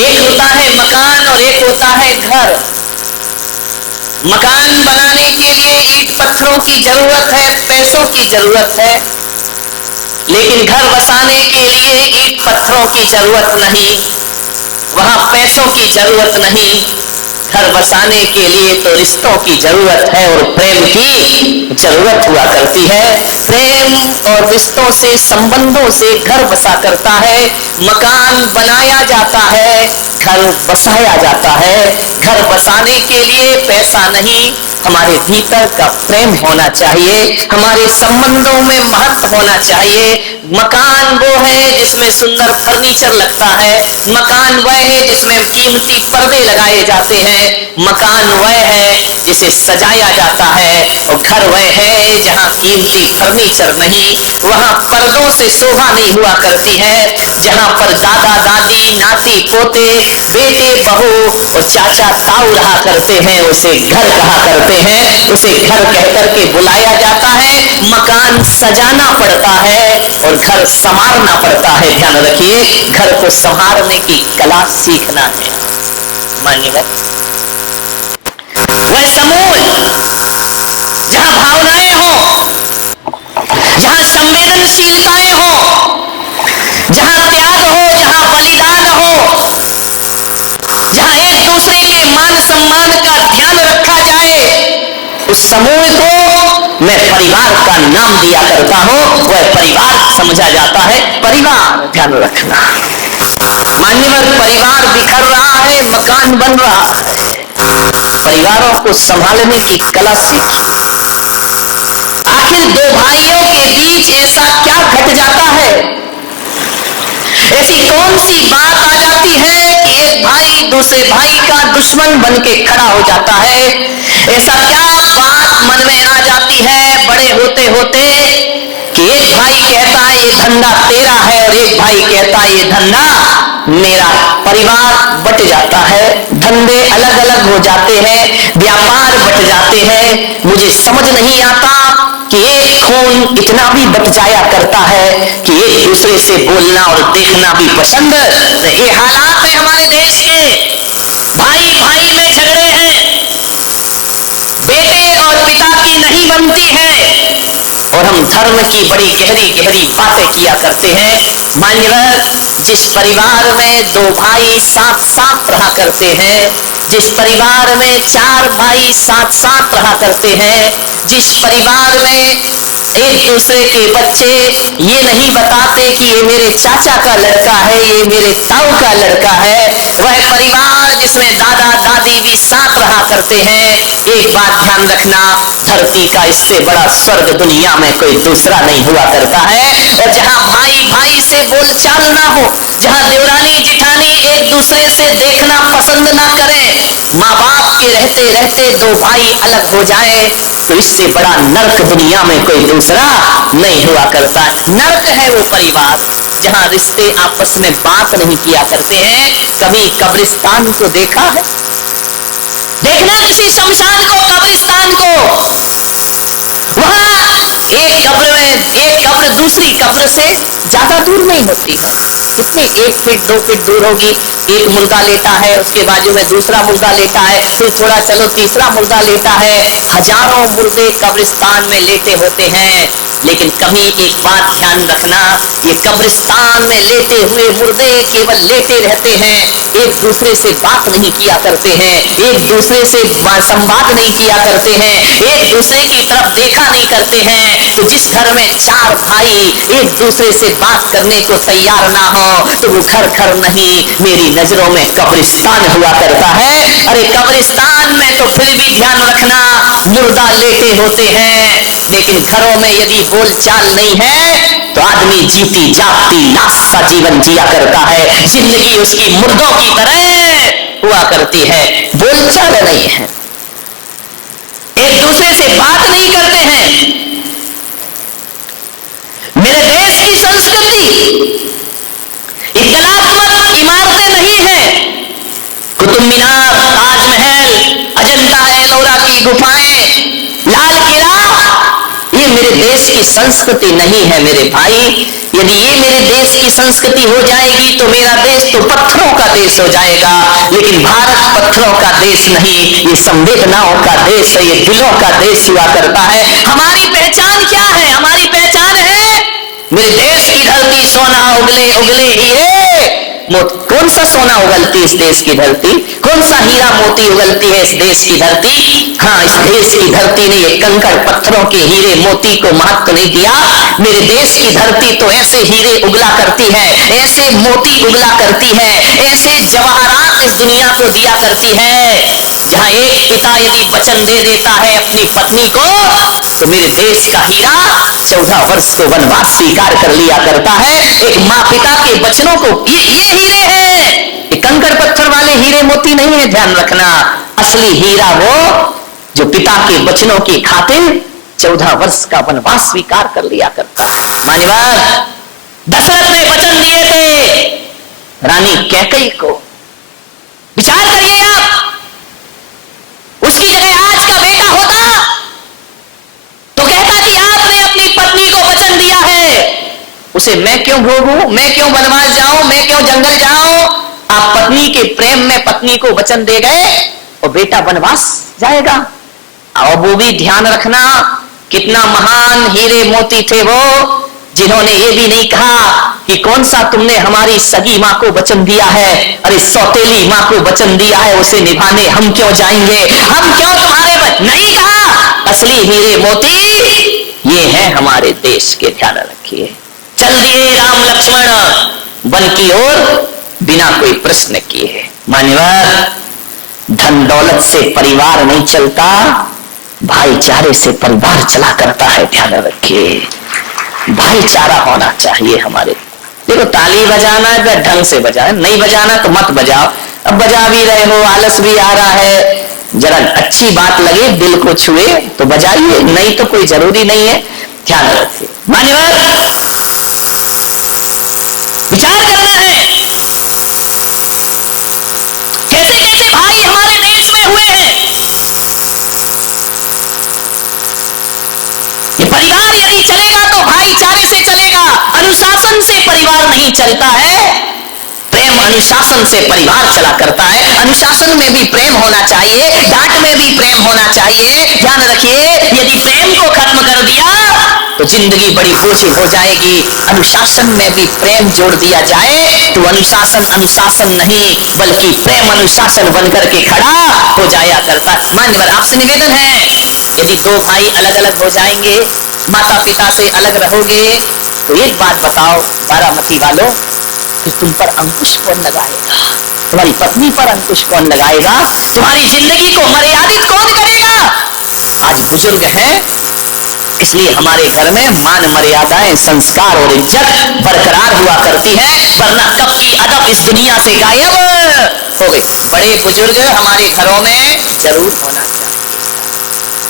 एक होता है मकान और एक होता है घर। मकान बनाने के लिए ईंट पत्थरों की जरूरत है, पैसों की जरूरत है, लेकिन घर बसाने के लिए ईंट पत्थरों की जरूरत नहीं, वहां पैसों की जरूरत नहीं। घर बसाने के लिए तो रिश्तों की जरूरत है और प्रेम की जरूरत हुआ करती है। प्रेम और रिश्तों से, संबंधों से घर बसा करता है। मकान बनाया जाता है, घर बसाया जाता है। घर बसाने के लिए पैसा नहीं, हमारे भीतर का प्रेम होना चाहिए, हमारे संबंधों में महत्व होना चाहिए। मकान वो है जिसमें सुंदर फर्नीचर लगता है, मकान वह है जिसमें कीमती पर्दे लगाए जाते हैं, मकान वह है जिसे सजाया जाता है, और घर वह है जहां कीमती फर्नीचर नहीं, वहां पर्दों से शोभा नहीं हुआ करती है, जहां पर दादा दादी, नाती पोते, बेटे बहू और चाचा ताऊ रहा करते हैं, उसे घर कहा करते हैं, उसे घर कहकर के बुलाया जाता है। मकान सजाना पड़ता है और घर संवारना पड़ता है। ध्यान रखिए, घर को संवारने की कला सीखना है। मानिएगा, वह समूह जहां भावनाएं हो, जहां संवेदनशीलताएं हो, जहां त्याग हो, जहां बलिदान हो, जहां एक दूसरे के मान सम्मान का ध्यान रखा जाए, उस समूह को मैं परिवार का नाम दिया करता हूं। वह परिवार समझा जाता है परिवार। ध्यान रखना, मान्यवर, परिवार बिखर रहा है, मकान बन रहा है। परिवारों को संभालने की कला सीखिए। आखिर दो भाइयों के बीच ऐसा क्या घट जाता है, ऐसी कौन सी बात आ जाती है कि एक भाई दूसरे भाई का दुश्मन बन के खड़ा हो जाता है? ऐसा क्या बात मन में आ जाती है बड़े होते होते कि एक भाई कहता है ये धंधा तेरा है और एक भाई कहता है ये धंधा मेरा। परिवार बट जाता है, धंधे अलग अलग हो जाते हैं, व्यापार बट जाते हैं। मुझे समझ नहीं आता कि एक खून इतना भी बट जाया करता है कि एक दूसरे से बोलना और देखना भी पसंद। ये हालात है हमारे देश के। भाई भाई में झगड़े हैं, बेटे और पिता की नहीं बनती है, और हम धर्म की बड़ी गहरी गहरी बातें किया करते हैं। मान्यवर, जिस परिवार में दो भाई साथ साथ रहा करते हैं, जिस परिवार में चार भाई साथ साथ रहा करते हैं, जिस परिवार में एक दूसरे के बच्चे ये नहीं बताते कि ये मेरे चाचा का लड़का है, ये मेरे ताऊ का लड़का है, वह परिवार जिसमें दादा दादी भी साथ रहा करते हैं। एक बात ध्यान रखना, धरती का इससे बड़ा स्वर्ग दुनिया में कोई दूसरा नहीं हुआ करता है। और जहां भाई भाई से बोलचाल ना हो, जहां देवरानी जिठानी एक दूसरे से देखना पसंद ना करें, माँ बाप के रहते रहते दो भाई अलग हो जाए, तो इससे बड़ा नर्क दुनिया में कोई दूसरा नहीं हुआ करता। नर्क है वो परिवार जहां रिश्ते आपस में बात नहीं किया करते हैं। कभी कब्रिस्तान को देखा है? देखना किसी शमशान को, कब्रिस्तान को, वहां एक कब्र में एक कब्र दूसरी कब्र से ज्यादा दूर नहीं होती है। कितनी 1 फीट 2 फीट दूर होगी। एक मुर्दा लेटा है, उसके बाजू में दूसरा मुर्दा लेटा है, फिर थोड़ा चलो तीसरा मुर्दा लेटा है। हजारों मुर्दे कब्रिस्तान में लेटे होते हैं, लेकिन कभी एक बात ध्यान रखना, ये कब्रिस्तान में लेटे हुए मुर्दे केवल लेटे रहते हैं, एक दूसरे से बात नहीं किया करते हैं, एक दूसरे से संवाद नहीं किया करते हैं, एक दूसरे की तरफ देखा नहीं करते हैं। तो जिस घर में 4 भाई एक दूसरे से बात करने को तैयार ना हो, तो वो घर नहीं, मेरी नजरों में कब्रिस्तान हुआ करता है। अरे कब्रिस्तान में तो फिर भी ध्यान रखना, मुर्दा लेटे होते हैं, लेकिन घरों में यदि बोलचाल नहीं है तो आदमी जीती जागती लाश सा जीवन जिया करता है। जिंदगी उसकी मुर्दों की तरह हुआ करती है, बोलचाल नहीं है, एक दूसरे से बात नहीं करते हैं। मेरे देश की संस्कृति कलात्मक इमारतें नहीं है, कुतुब मीनार, ताजमहल, अजंता एलोरा की गुफाएं, लाल किला, ये मेरे देश की संस्कृति नहीं है मेरे भाई। यदि ये मेरे देश की संस्कृति हो जाएगी तो मेरा देश तो पत्थरों का देश हो जाएगा। लेकिन भारत पत्थरों का देश नहीं, ये संवेदनाओं का देश है, ये दिलों का देश हुआ करता है। हमारी पहचान क्या है? हमारी पहचान है मेरे देश की धरती सोना उगले उगले हीरे। कौन सा सोना उगलती इस देश की धरती? कौन सा हीरा मोती उगलती है इस देश की धरती? हाँ, इस देश की धरती ने ये कंकड़ पत्थरों के हीरे मोती को महत्व नहीं दिया। मेरे देश की धरती तो ऐसे हीरे उगला करती है, ऐसे मोती उगला करती है, ऐसे जवाहरात इस दुनिया को दिया करती है। जहां एक पिता यदि वचन दे देता है अपनी पत्नी को, तो मेरे देश का हीरा 14 वर्ष को वनवास स्वीकार कर लिया करता है। एक माँ पिता के वचनों को, ये हीरे हैं, ये कंकड़ पत्थर वाले हीरे मोती नहीं है, ध्यान रखना। असली हीरा वो जो पिता के वचनों की खातिर 14 वर्ष का वनवास स्वीकार कर लिया करता है। मान्यवर, दशरथ ने वचन दिए थे रानी कैकेयी को। विचार करिए आप, उसकी जगह आज का बेटा होता तो कहता कि आपने अपनी पत्नी को वचन दिया है, उसे मैं क्यों भोगूं, मैं क्यों वनवास जाऊं, मैं क्यों जंगल जाऊं। आप पत्नी के प्रेम में पत्नी को वचन दे गए और बेटा वनवास जाएगा। और वो भी ध्यान रखना, कितना महान हीरे मोती थे वो, जिन्होंने ये भी नहीं कहा कि कौन सा तुमने हमारी सगी माँ को वचन दिया है, अरे सौतेली माँ को वचन दिया है, उसे निभाने हम क्यों जाएंगे, हम क्यों तुम्हारे वचन नहीं कहा। असली हीरे मोती ये है हमारे देश के, ध्यान रखिए। चल दिए राम लक्ष्मण वन की ओर बिना कोई प्रश्न किए। मान्यवर, धन दौलत से परिवार नहीं चलता, भाईचारे से परिवार चला करता है, ध्यान रखिए। भाईचारा होना चाहिए हमारे। देखो, ताली बजाना है ढंग से बजाए, नहीं बजाना तो मत बजाओ। अब बजा भी रहे हो, आलस भी आ रहा है, जरा अच्छी बात लगे, दिल को छुए तो बजाइए, नहीं तो कोई जरूरी नहीं है, ध्यान रखिए। मान्यवर, विचार करना है, कैसे कैसे भाई हमारे देश में हुए हैं। ये परिवार यदि चलेगा तो भाईचारे से चलेगा, अनुशासन से परिवार नहीं चलता है। प्रेम अनुशासन से परिवार चला करता है। अनुशासन में भी प्रेम होना चाहिए, डांट में भी प्रेम होना चाहिए। ध्यान रखिए, यदि प्रेम को खत्म कर दिया तो जिंदगी बड़ी बोझिल हो जाएगी। अनुशासन में भी प्रेम जोड़ दिया जाए तो अनुशासन अनुशासन नहीं बल्कि प्रेम अनुशासन बनकर के खड़ा हो जाया करता। मान्यवर, आपसे निवेदन है, यदि दो भाई अलग अलग हो जाएंगे, माता पिता से अलग रहोगे, तो एक बात बताओ बारामती वालों, कि तुम पर अंकुश कौन लगाएगा? तुम्हारी पत्नी पर अंकुश कौन लगाएगा? तुम्हारी जिंदगी को मर्यादित कौन करेगा? आज बुजुर्ग हैं, इसलिए हमारे घर में मान मर्यादाएं, संस्कार और इज्जत बरकरार हुआ करती है, वरना कब की अदब इस दुनिया से गायब हो गई। बड़े बुजुर्ग हमारे घरों में जरूर होना चाहिए,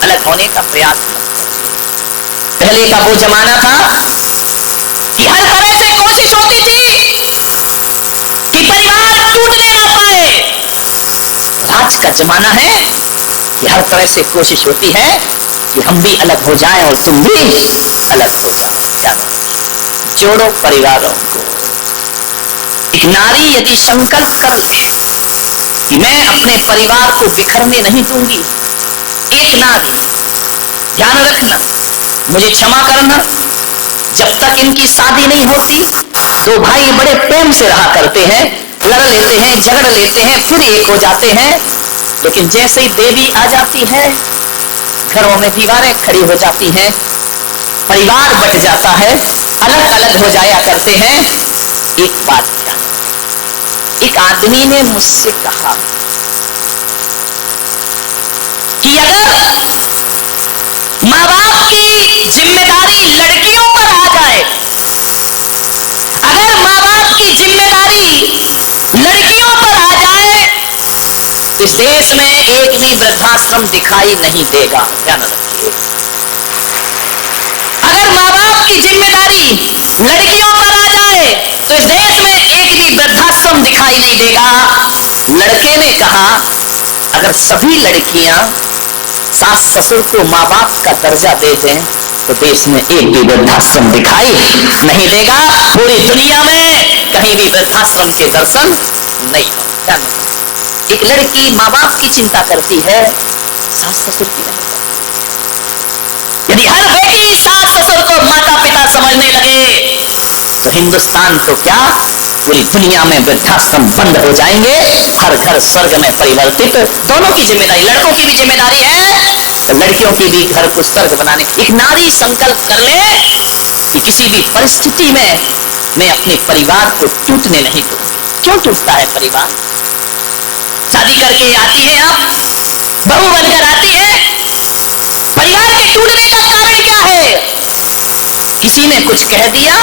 अलग होने का प्रयास मत करिए। पहले का वो जमाना था कि हर तरह से कोशिश होती थी कि परिवार टूटने ना पाए। आज का जमाना है कि हर तरह से कोशिश होती है कि हम भी अलग हो जाएं और तुम भी अलग हो जाओ। क्या जोड़ो परिवारों को। एक नारी यदि संकल्प कर ले कि मैं अपने परिवार को बिखरने नहीं दूंगी, एक नारी, ध्यान रखना, मुझे क्षमा करना, जब तक इनकी शादी नहीं होती दो भाई बड़े प्रेम से रहा करते हैं, लड़ लेते हैं, झगड़ लेते हैं, फिर एक हो जाते हैं। लेकिन जैसे ही देवी आ जाती है, घरों में दीवारें खड़ी हो जाती हैं, परिवार बट जाता है, अलग अलग हो जाया करते हैं। एक बात ध्यान, एक आदमी ने मुझसे कहा कि अगर माँ बाप की जिम्मेदारी लड़कियों पर आ जाए, अगर माँ बाप की जिम्मेदारी लड़कियों पर आ जाए, इस देश में एक भी वृद्धाश्रम दिखाई नहीं देगा। ध्यान रखिए, अगर माँ बाप की जिम्मेदारी लड़कियों पर आ जाए तो इस देश में एक भी वृद्धाश्रम दिखाई नहीं देगा। लड़के ने कहा, अगर सभी लड़कियां सास ससुर को माँ बाप का दर्जा दे दें तो देश में एक भी वृद्धाश्रम दिखाई नहीं देगा। पूरी दुनिया में कहीं भी वृद्धाश्रम के दर्शन नहीं हो। एक लड़की माँ बाप की चिंता करती है, सास ससुर की नहीं करती। यदि हर बेटी सास ससुर को माता पिता समझने लगे तो हिंदुस्तान तो क्या पूरी दुनिया में वृद्धाश्रम बंद हो जाएंगे। हर घर स्वर्ग में परिवर्तित। दोनों की जिम्मेदारी, लड़कों की भी जिम्मेदारी है तो लड़कियों की भी घर को स्वर्ग बनाने। एक नारी संकल्प कर ले कि किसी भी परिस्थिति में मैं अपने परिवार को टूटने नहीं दूंगी। क्यों टूटता है परिवार? शादी करके आती है, आप बहू बनकर आती है, परिवार के टूटने का कारण क्या है? किसी ने कुछ कह दिया,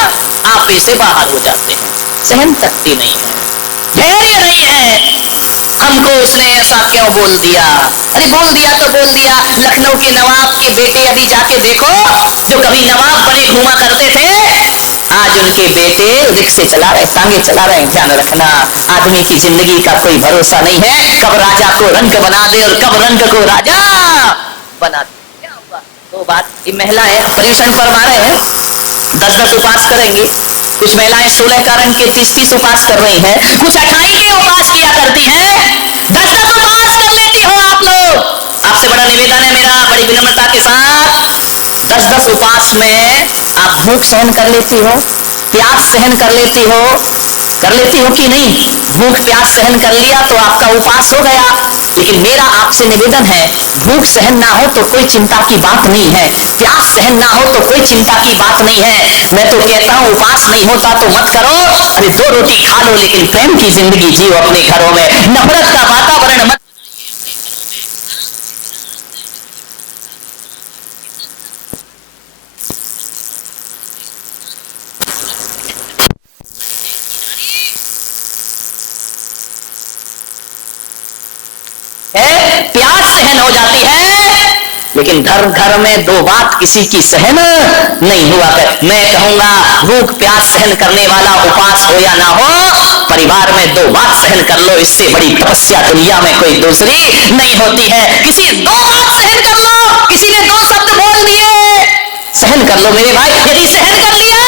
आप इसे बाहर हो जाते हैं। सहन शक्ति नहीं है, धैर्य नहीं है। हमको उसने ऐसा क्यों बोल दिया? अरे बोल दिया तो बोल दिया। लखनऊ के नवाब के बेटे अभी जाके देखो, जो कभी नवाब बने घूमा करते थे, आज उनके बेटे रिक्शे चला रहे, टांगे चला रहे हैं। ध्यान रखना, आदमी की जिंदगी का कोई भरोसा नहीं है। कब राजा को रंक बना दे और कब रंक को राजा बना दे। क्या हुआ? दो बात, ये महिलाएं पर्यूषण पर मारे हैं, 10-10 उपवास करेंगी। कुछ महिलाएं 16 का रंग के 30-30 उपवास कर रही हैं, कुछ 28 के उपवास किया करती हैं। 10-10 उपवास कर लेती हो आप लोग। आपसे बड़ा निवेदन है मेरा, बड़ी विनम्रता के साथ, 10-10 उपवास में आप भूख सहन कर लेती हो, प्यास सहन कर लेती हो कि नहीं? भूख प्यास सहन कर लिया तो आपका उपवास हो गया। लेकिन मेरा आपसे निवेदन है, भूख सहन ना हो तो कोई चिंता की बात नहीं है, प्यास सहन ना हो तो कोई चिंता की बात नहीं है। मैं तो कहता हूं उपवास नहीं होता तो मत करो। अरे 2 रोटी खा लो लेकिन प्रेम की जिंदगी जियो अपने घरों में। नफरत का वातावरण मत। प्यास सहन हो जाती है लेकिन घर घर में 2 बात किसी की सहन नहीं हुआ कर। मैं कहूंगा भूख प्यास सहन करने वाला उपवास हो या ना हो, परिवार में 2 बात सहन कर लो, इससे बड़ी तपस्या दुनिया में कोई दूसरी नहीं होती है। किसी 2 बात सहन कर लो, किसी ने 2 शब्द बोल दिए, सहन कर लो मेरे भाई। यदि सहन कर लिया,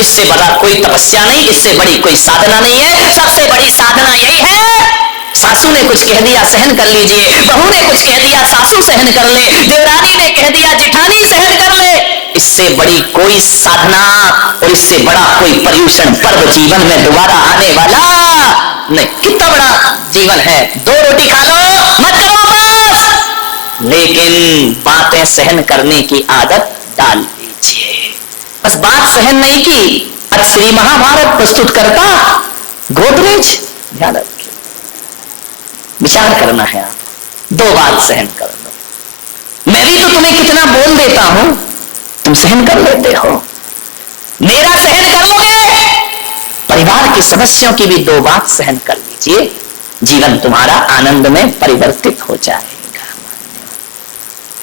इससे बड़ा कोई तपस्या नहीं, इससे बड़ी कोई साधना नहीं है। सबसे बड़ी साधना यही है, सासू ने कुछ कह दिया सहन कर लीजिए, बहू ने कुछ कह दिया सासू सहन कर ले, देवरानी ने कह दिया जेठानी सहन कर ले। इससे बड़ी कोई साधना और इससे बड़ा कोई पर्यूषण पर्व जीवन में दोबारा आने वाला नहीं। कितना बड़ा जीवन है, 2 रोटी खा लो, मत करो बस, लेकिन बातें सहन करने की आदत डाल लीजिए। बस बात सहन नहीं की, आज श्री महाभारत प्रस्तुत करता गोदरेज। ध्यान रखिए, विचार करना है, आप 2 बात सहन कर लो। मैं भी तो तुम्हें कितना बोल देता हूं, तुम सहन कर लेते हो। मेरा सहन कर लोगे, परिवार के सदस्यों की भी 2 बात सहन कर लीजिए, जीवन तुम्हारा आनंद में परिवर्तित हो जाए।